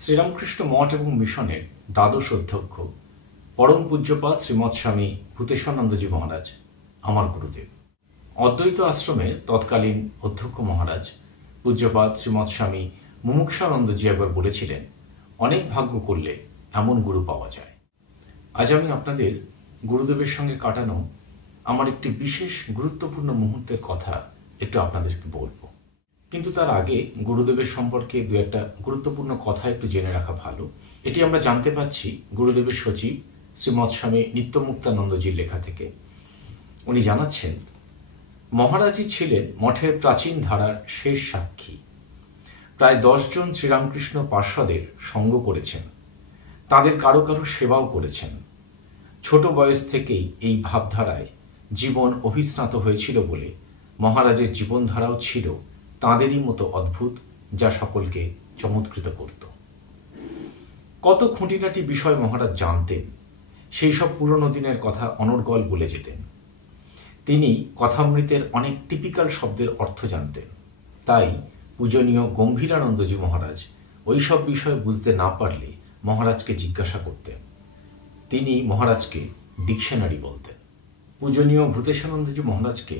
শ্রীরামকৃষ্ণ মঠ এবং মিশনের দ্বাদশ অধ্যক্ষ পরম পূজ্যপাদ শ্রীমৎ স্বামী ভূতেশানন্দজি মহারাজ আমার গুরুদেব। অদ্বৈত আশ্রমের তৎকালীন অধ্যক্ষ মহারাজ পূজ্যপাদ শ্রীমৎ স্বামী মুমুক্ষানন্দজি একবার বলেছিলেন, অনেক ভাগ্য করলে এমন গুরু পাওয়া যায়। আজ আমি আপনাদের গুরুদেবের সঙ্গে কাটানো আমার একটি বিশেষ গুরুত্বপূর্ণ মুহূর্তের কথা একটু আপনাদেরকে বলবো। কিন্তু তার আগে গুরুদেবের সম্পর্কে দু একটা গুরুত্বপূর্ণ কথা একটু জেনে রাখা ভালো। এটি আমরা জানতে পাচ্ছি গুরুদেবের সচিব শ্রীমৎ স্বামী নিত্যমুক্তানন্দজির লেখা থেকে। উনি জানাচ্ছেন, মহারাজই ছিলেন মঠের প্রাচীন ধারার শেষ সাক্ষী। প্রায় 10 জন শ্রীরামকৃষ্ণ পার্ষদের সঙ্গ করেছেন, তাদের কারো কারো সেবাও করেছেন। ছোট বয়স থেকেই এই ভাবধারায় জীবন অভিস্নাত হয়েছিল বলে মহারাজের জীবনধারাও ছিল তাঁদেরই মতো অদ্ভুত, যা সকলকে চমৎকৃত করত। কত খুঁটিনাটি বিষয় মহারাজ জানতেন, সেই সব পুরনো দিনের কথা অনর্গল বলে যেতেন। তিনি কথামৃতের অনেক টিপিক্যাল শব্দের অর্থ জানতেন। তাই পূজনীয় গম্ভীরানন্দজি মহারাজ ওই সব বিষয় বুঝতে না পারলে মহারাজকে জিজ্ঞাসা করতেন। তিনি মহারাজকে ডিকশনারি বলতেন। পূজনীয় ভূতেশানন্দজি মহারাজকে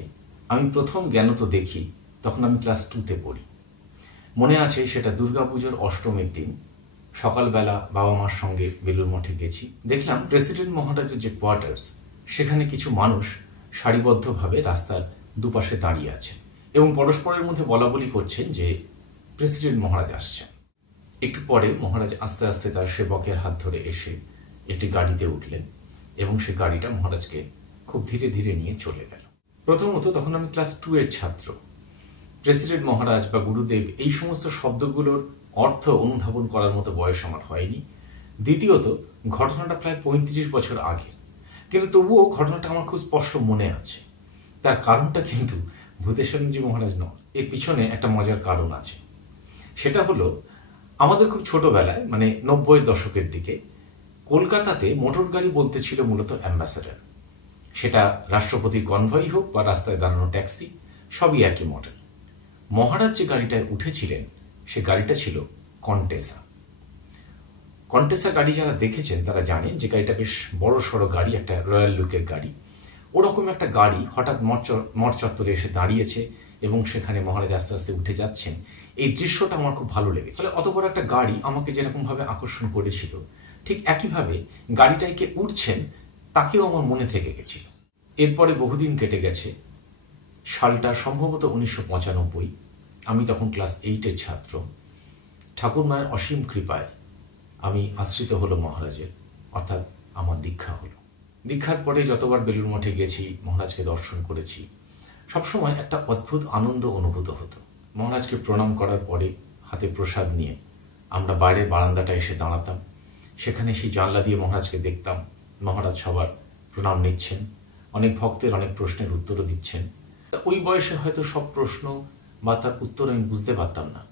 আমি প্রথম জ্ঞানত দেখি তখন আমি ক্লাস 2তে পড়ি। মনে আছে, সেটা দুর্গাপুজোর অষ্টমীর দিন। সকালবেলা বাবা মার সঙ্গে বেলুর মঠে গেছি। দেখলাম প্রেসিডেন্ট মহারাজের যে কোয়ার্টার্স, সেখানে কিছু মানুষ সারিবদ্ধভাবে রাস্তার দুপাশে দাঁড়িয়ে আছেন এবং পরস্পরের মধ্যে বলাবলি করছেন যে প্রেসিডেন্ট মহারাজ আসছেন। একটু পরে মহারাজ আস্তে আস্তে তার সেবকের হাত ধরে এসে একটি গাড়িতে উঠলেন এবং সে গাড়িটা মহারাজকে খুব ধীরে ধীরে নিয়ে চলে গেল। প্রথমত তখন আমি ক্লাস 2 এর ছাত্র। প্রেসিডেন্ট মহারাজ বা গুরুদেব এই সমস্ত শব্দগুলোর অর্থ অনুধাবন করার মতো বয়স আমার হয়নি। দ্বিতীয়ত ঘটনাটা প্রায় 35 বছর আগে, কিন্তু তবুও ঘটনাটা আমার খুব স্পষ্ট মনে আছে। তার কারণটা কিন্তু ভূতেশানন্দজি মহারাজ নয়, এর পিছনে একটা মজার কারণ আছে। সেটা হলো, আমাদের খুব ছোটবেলায় মানে 90-এর দশকের দিকে কলকাতাতে মোটর গাড়ি বলতে ছিল মূলত অ্যাম্বাসেডর। সেটা রাষ্ট্রপতির কনভয় হোক বা রাস্তায় দাঁড়ানো ট্যাক্সি, সবই একই মডেল। মহারাজ যে গাড়িটায় উঠেছিলেন সে গাড়িটা ছিল কন্টেসা। কন্টেসা গাড়ি যারা দেখেছেন তারা জানেন যে গাড়িটা বেশ বড় সড়ো গাড়ি, একটা রয়্যাল লুকের গাড়ি। ওরকম একটা গাড়ি হঠাৎ মঠ চত্বরে এসে দাঁড়িয়েছে এবং সেখানে মহারাজ আস্তে আস্তে উঠে যাচ্ছেন। এই দৃশ্যটা আমার খুব ভালো লেগেছে। অত বড় একটা গাড়ি আমাকে যেরকম ভাবে আকর্ষণ করেছিল, ঠিক একইভাবে গাড়িটায় কে উঠছেন তাকেও আমার মনে থেকে গেছিল। এরপরে বহুদিন কেটে গেছে। সালটা সম্ভবত 1995। আমি তখন ক্লাস 8-এর ছাত্র। ঠাকুর মায়ের অসীম কৃপায় আমি আশ্রিত হলো মহারাজের, অর্থাৎ আমার দীক্ষা হলো। দীক্ষার পরে যতবার বেলুর মঠে গেছি, মহারাজকে দর্শন করেছি, সবসময় একটা অদ্ভুত আনন্দ অনুভূত হতো। মহারাজকে প্রণাম করার পরে হাতে প্রসাদ নিয়ে আমরা বাইরের বারান্দাটা এসে দাঁড়াতাম। সেখানে সেই জানলা দিয়ে মহারাজকে দেখতাম। মহারাজ সবার প্রণাম নিচ্ছেন, অনেক ভক্তের অনেক প্রশ্নের উত্তরও দিচ্ছেন। ওই বয়সে হয়তো সব প্রশ্ন বা তার উত্তর আমি বুঝতে পারতাম না,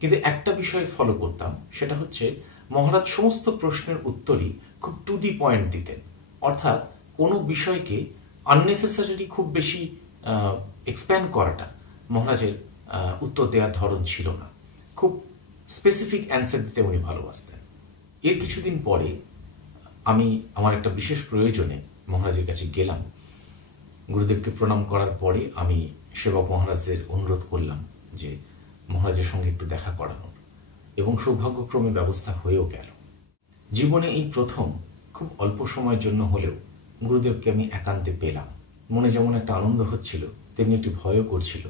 কিন্তু একটা বিষয় ফলো করতাম, সেটা হচ্ছে মহারাজ সমস্ত প্রশ্নের উত্তরই খুব টু দি পয়েন্ট দিতেন। অর্থাৎ কোনো বিষয়কে আননেসেসারি খুব বেশি এক্সপ্যান্ড করাটা মহারাজের উত্তর দেওয়ার ধরন ছিল না। খুব স্পেসিফিক অ্যান্সার দিতে উনি ভালোবাসতেন। এর কিছুদিন পরে আমি আমার একটা বিশেষ প্রয়োজনে মহারাজের কাছে গেলাম। গুরুদেবকে প্রণাম করার পরে আমি সেবক মহারাজের অনুরোধ করলাম যে মহারাজের সঙ্গে একটু দেখা করানোর, এবং সৌভাগ্যক্রমে ব্যবস্থা হয়েও গেল। জীবনে এই প্রথম খুব অল্প সময়ের জন্য হলেও গুরুদেবকে আমি একান্তে পেলাম। মনে যেমন একটা আনন্দ হচ্ছিল, তেমনি একটি ভয়ও করছিল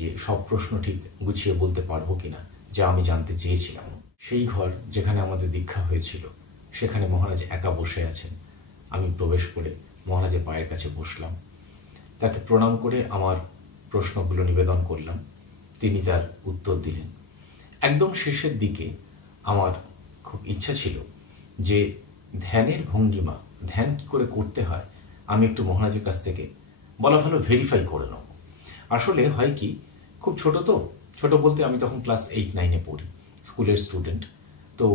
যে সব প্রশ্ন ঠিক গুছিয়ে বলতে পারবো কিনা, যা আমি জানতে চেয়েছিলাম। সেই ঘর যেখানে আমাদের দীক্ষা হয়েছিল, সেখানে মহারাজ একা বসে আছেন। আমি প্রবেশ করে মহারাজের পায়ের কাছে বসলাম, তাকে প্রণাম করে আমার প্রশ্নগুলো নিবেদন করলাম। তিনি তার উত্তর দিলেন। একদম শেষের দিকে আমার খুব ইচ্ছা ছিল যে ধ্যানের ভঙ্গিমা, ধ্যান কি করে করতে হয়, আমি একটু মহারাজের কাছ থেকে বলা ভালো ভেরিফাই করে নেব। আসলে হয় কি, খুব ছোট বলতে আমি তখন ক্লাস 8-9-এ পড়ি, স্কুলের স্টুডেন্ট। তো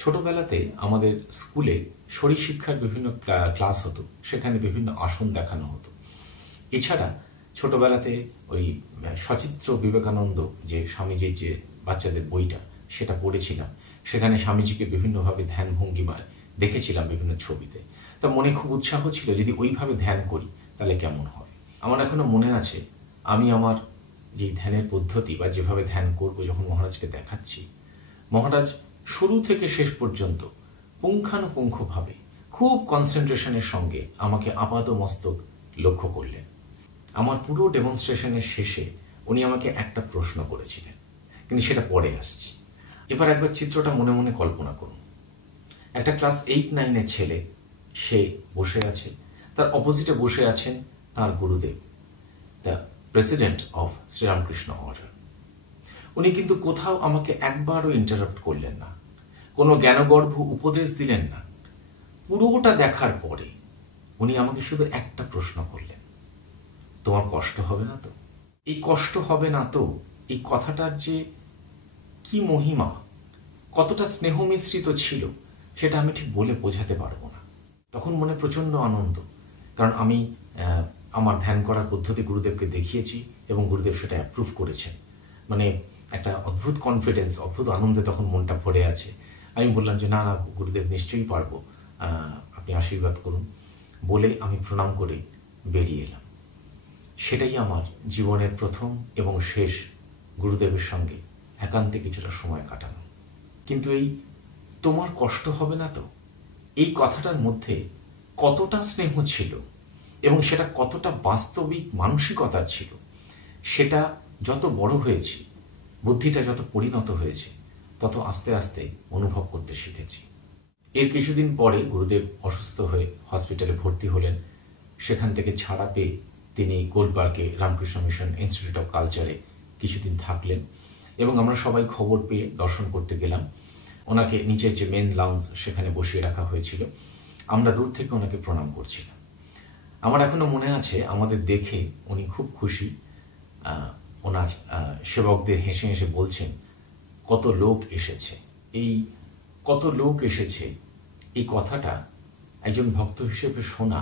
ছোটবেলাতে আমাদের স্কুলে শরীর শিক্ষার বিভিন্ন ক্লাস হতো, সেখানে বিভিন্ন আসন দেখানো হতো। এছাড়া ছোটবেলাতে ওই সচিত্র বিবেকানন্দ যে স্বামীজির যে বাচ্চাদের বইটা, সেটা পড়েছিলাম। সেখানে স্বামীজিকে বিভিন্নভাবে ধ্যান ভঙ্গিমায় দেখেছিলাম বিভিন্ন ছবিতে। তা মনে খুব উৎসাহ ছিল যদি ওইভাবে ধ্যান করি তাহলে কেমন হয়। আমার এখনো মনে আছে আমি আমার যে ধ্যানের পদ্ধতি বা যেভাবে ধ্যান করব যখন মহারাজকে দেখাচ্ছি, মহারাজ শুরু থেকে শেষ পর্যন্ত পুঙ্খানুপুঙ্খভাবে খুব কনসেন্ট্রেশনের সঙ্গে আমাকে আপাদমস্তক লক্ষ্য করলেন। আমার পুরো ডেমনস্ট্রেশনের শেষে উনি আমাকে একটা প্রশ্ন করেছিলেন, কিন্তু সেটা পরে আসছি। এবার একবার চিত্রটা মনে মনে কল্পনা করুন। একটা ক্লাস 8-9-এর ছেলে, সে বসে আছে, তার অপোজিটে বসে আছেন তার গুরুদেব, the president of Sri Ramakrishna order. উনি কিন্তু কোথাও আমাকে একবারও ইন্টারাপ্ট করলেন না, কোনো জ্ঞানগর্ভ উপদেশ দিলেন না। পুরোটা দেখার পরে উনি আমাকে শুধু একটা প্রশ্ন করলেন, তোমার কষ্ট হবে না তো? এই কষ্ট হবে না তো, এই কথাটার যে কি মহিমা, কতটা স্নেহ মিশ্রিত ছিল, সেটা আমি ঠিক বলে বোঝাতে পারবো না। তখন মনে প্রচণ্ড আনন্দ, কারণ আমি আমার ধ্যান করার পদ্ধতি গুরুদেবকে দেখিয়েছি এবং গুরুদেব সেটা অ্যাপ্রুভ করেছেন। মানে একটা অদ্ভুত কনফিডেন্স, অদ্ভুত আনন্দে তখন মনটা ভরে আছে। আমি বললাম যে না না গুরুদেব, নিশ্চয়ই পারবো, আপনি আশীর্বাদ করুন। বলে আমি প্রণাম করে বেরিয়ে এলাম। সেটাই আমার জীবনের প্রথম এবং শেষ গুরুদেবের সঙ্গে একান্তে কিছুটা সময় কাটানো। কিন্তু এই তোমার কষ্ট হবে না তো, এই কথাটার মধ্যে কতটা স্নেহ ছিল এবং সেটা কতটা বাস্তবিক মানসিকতার ছিল, সেটা যত বড় হয়েছি, বুদ্ধিটা যত পরিণত হয়েছে, তত আস্তে আস্তে অনুভব করতে শিখেছি। এর কিছুদিন পরে গুরুদেব অসুস্থ হয়ে হসপিটালে ভর্তি হলেন। সেখান থেকে ছাড়া পেয়ে তিনি গোলপার্কে রামকৃষ্ণ মিশন ইনস্টিটিউট অফ কালচারে কিছুদিন থাকলেন এবং আমরা সবাই খবর পেয়ে দর্শন করতে গেলাম। ওনাকে নিচের যে মেন লাউঞ্জ সেখানে বসিয়ে রাখা হয়েছিল। আমরা দূর থেকে ওনাকে প্রণাম করছিলাম। আমার এখনো মনে আছে, আমাদের দেখে উনি খুব খুশি। ওনার সেবকদের হেসে হেসে বলছেন, কত লোক এসেছে। এই কত লোক এসেছে এই কথাটা একজন ভক্ত হিসেবে শোনা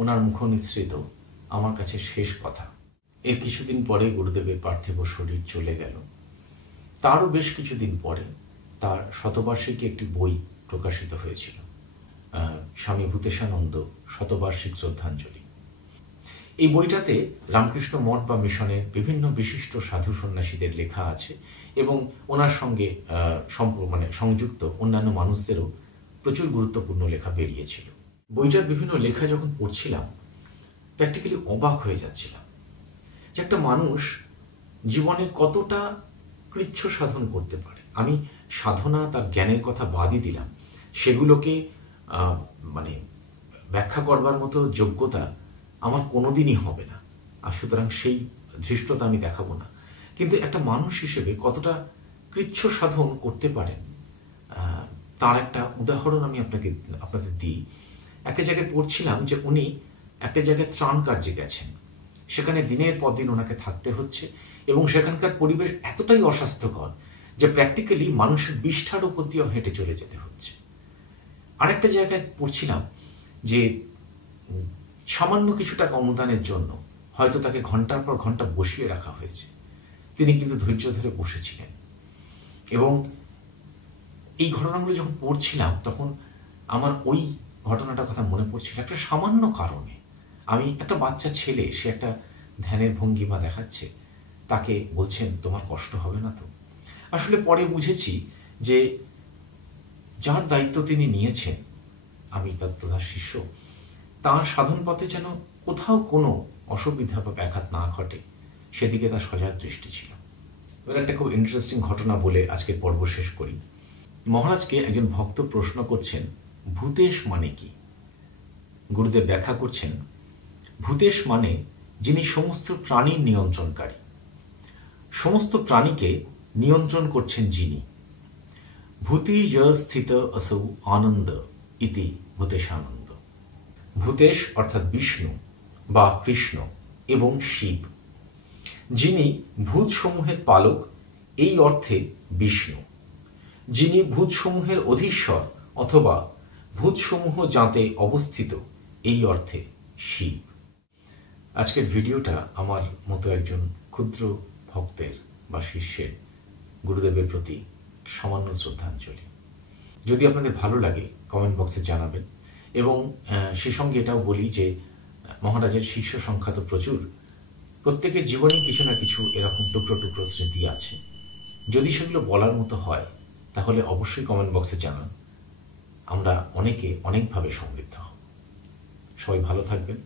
ওনার মুখ নিঃসৃত আমার কাছে শেষ কথা। এর কিছুদিন পরে গুরুদেবের পার্থিব শরীর চলে গেল। তারও বেশ কিছুদিন পরে তার শতবার্ষিকী একটি বই প্রকাশিত হয়েছিল, স্বামী ভূতেশানন্দ শতবার্ষিক শ্রদ্ধাঞ্জলি। এই বইটাতে রামকৃষ্ণ মঠ বা মিশনের বিভিন্ন বিশিষ্ট সাধু সন্ন্যাসীদের লেখা আছে এবং ওনার সঙ্গে সংযুক্ত অন্যান্য মানুষদেরও প্রচুর গুরুত্বপূর্ণ লেখা বেরিয়েছিল। বইটার বিভিন্ন লেখা যখন পড়ছিলাম, প্র্যাকটিক্যালি অবাক হয়ে যাচ্ছিলাম যে একটা মানুষ জীবনে কতটা কৃচ্ছ সাধন করতে পারে। আমি সাধনা, তার জ্ঞানের কথা বাদই দিলাম, সেগুলোকে ব্যাখ্যা করবার মতো যোগ্যতা আমার কোনোদিনই হবে না, আর সুতরাং সেই ধৃষ্টতা আমি দেখাবো না। কিন্তু একটা মানুষ হিসেবে কতটা কৃচ্ছ সাধন করতে পারেন তার একটা উদাহরণ আমি আপনাদের দিই। একটা জায়গায় পড়ছিলাম যে উনি একটা জায়গায় ত্রাণ কার্যে গেছেন, সেখানে দিনের পর দিন ওনাকে থাকতে হচ্ছে এবং সেখানকার পরিবেশ এতটাই অস্বাস্থ্যকর যে প্র্যাকটিক্যালি মানুষের বিষ্ঠার উপর দিয়েও হেঁটে চলে যেতে হচ্ছে। আরেকটা জায়গায় পড়ছিলাম যে সামান্য কিছু টাকা অনুদানের জন্য হয়তো তাকে ঘন্টার পর ঘন্টা বসিয়ে রাখা হয়েছে, তিনি কিন্তু ধৈর্য ধরে বসেছিলেন। এবং এই ঘটনাগুলো যখন পড়ছিলাম তখন আমার ওই ঘটনাটার কথা মনে পড়ছিল। একটা সামান্য কারণে আমি একটা বাচ্চা ছেলে, সে একটা ধ্যানের ভঙ্গিমা দেখাচ্ছে, তাকে বলছেন তোমার কষ্ট হবে না তো। আসলে পরে বুঝেছি যে যার দায়িত্ব তিনি নিয়েছেন, আমি তার শিষ্য, তাঁর সাধন পথে যেন কোথাও কোনো অসুবিধা বা ব্যাঘাত না ঘটে, সেদিকে তার সজাগ দৃষ্টি ছিল। এবার একটা খুব ইন্টারেস্টিং ঘটনা বলে আজকের পর্ব শেষ করি। মহারাজকে একজন ভক্ত প্রশ্ন করছেন, ভূতেশ মানে কি? গুরুদেব ব্যাখ্যা করছেন, ভূতেশ মানে যিনি সমস্ত প্রাণীর নিয়ন্ত্রণকারী, সমস্ত প্রাণীকে নিয়ন্ত্রণ করছেন যিনি। ভূতি স্থিত আসৌ আনন্দ ইতি ভূতেশানন্দ। ভূতেশ অর্থাৎ বিষ্ণু বা কৃষ্ণ এবং শিব, যিনি ভূতসমূহের পালক এই অর্থে বিষ্ণু, যিনি ভূতসমূহের অধীশ্বর অথবা ভূতসমূহ যাতে অবস্থিত এই অর্থে শিব। আজকের ভিডিওটা আমার মতো একজন ক্ষুদ্র ভক্তের বা শিষ্যের গুরুদেবের প্রতি সামান্য শ্রদ্ধাঞ্জলি। যদি আপনাদের ভালো লাগে কমেন্ট বক্সে জানাবেন, এবং সে সঙ্গে এটাও বলি যে মহারাজের শিষ্য সংখ্যা তো প্রচুর, প্রত্যেকের জীবনেই কিছু না কিছু এরকম টুকরো টুকরো স্মৃতি আছে। যদি সেগুলো বলার মতো হয় তাহলে অবশ্যই কমেন্ট বক্সে জানান। আমরা অনেকে অনেকভাবে সমৃদ্ধ হব। সবাই ভালো থাকবেন,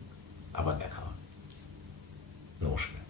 আবার দেখা হবে। নমস্কার।